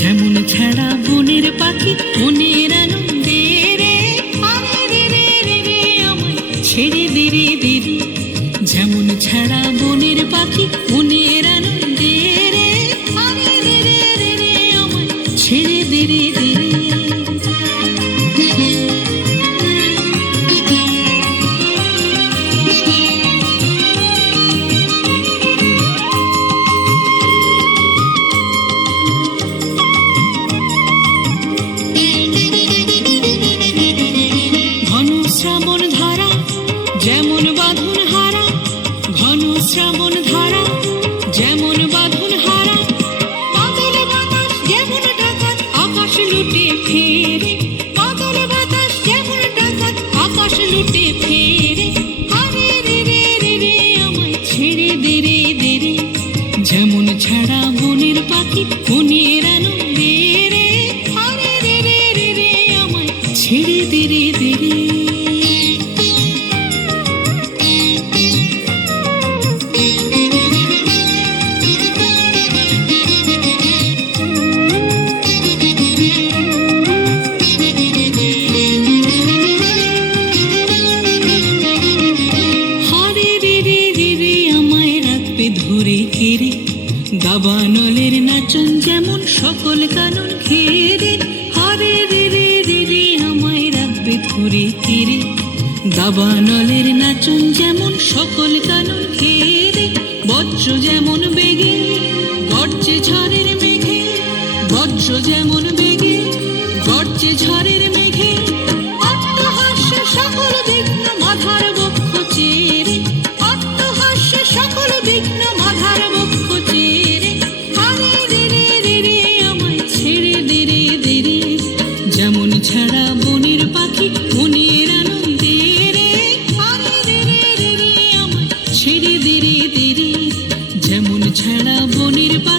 যেমন ছাড়া বনের পাখি মনের আনন্দে রে, আরে রে রে রে রে আমায় ছেড়ে দে রে দে রে। যেমন ছাড়া বনের পাখি মনের আনন্দে রে, আরে রে রে রে রে আমায় ছেড়ে দে রে দে রে। শ্রাবণ ধারা যেমন বাঁধন হারা, ঘন শ্রাবণ ধারা যেমন বাঁধন হারা, বাদল বাতাস যেমন ডাকাত আকাশ লুটে ফেরে, বাদল বাতাস যেমন ডাকাত আকাশ লুটে ফেরে, আরে রে রে রে রে আমায় ছেড়ে দে রে দে রে। যেমন ছাড়া বনের পাখি মনের আনন্দে রে, আরে রে রে রে রে আমায় ছেড়ে দে রে দে রে। ধরে কেড়ে দাবানলের নাচন যেমন সকল কানন ঘেরে, হারে রে রে রে রে আমায় রাখবে ধরে কেড়ে দাবানলের নাচন যেমন সকল কানন ঘেরে। বজ্র যেমন বেগে গর্জে ঝড়ের মেঘে, বজ্র যেমন বেগে গর্জে ঝড়ের মেঘে, অট্টহাস্যে সকল বিঘ্ন মাধার বক্ষ চেরে, অট্টহাস্যে সকল বিঘ্ন মাধার বক্ষ চেরে, আরে রে রে রে রে আমায় ছেড়ে দে রে দে রে। যেমন ছাড়া বনের পাখি মনের আনন্দে রে, আরে রে রে রে রে আমায় ছেড়ে দে রে দে রে। যেমন ছাড়া বনের পাখি